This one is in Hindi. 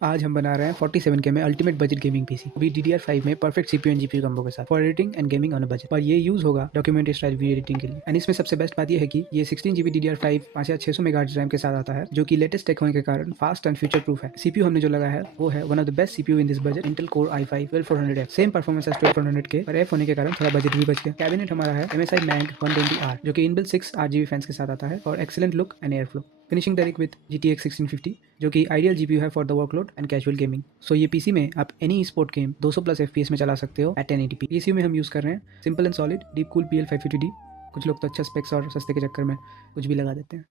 आज हम बना रहे हैं 47K में अल्टीमेट बजट गेमिंग पीसी, अभी DDR5 में perfect CPU and GPU combo के साथ for editing and gaming on a budget. और ये यूज होगा डॉक्यूमेंट्री स्टाइल वीडियो एडिटिंग के लिए। एंड इसमें सबसे बेस्ट बात ये है कि ये 16GB DDR5 5600 मेगाहर्ट्ज रैम के साथ आता है, जो कि लेटेस्ट टेक होने के कारण फास्ट एंड फ्यूचर प्रूफ है। CPU हमने जो लगा है वो है one of the best CPU in this budget, Intel Core i5 12400F, same performance as 12400K, पर F होने के कारण थोड़ा बजट भी बच गया। कैबिनेट हमारा है MSI Mag 120R, जो कि इनबिल्ट 6 RGB फैंस के साथ आता है और excellent look and air flow. Finishing direct with GTX 1650, जो कि आइडियल GPU है for the workload and casual gaming. So ये पीसी में आप एनी स्पोर्ट गेम 200+ FPS में चला सकते हो एट 1080p। पीसी में हम यूज़ कर रहे हैं simple and solid deep cool PL550D। कुछ लोग तो अच्छा स्पेक्स और सस्ते के चक्कर में कुछ भी लगा देते हैं।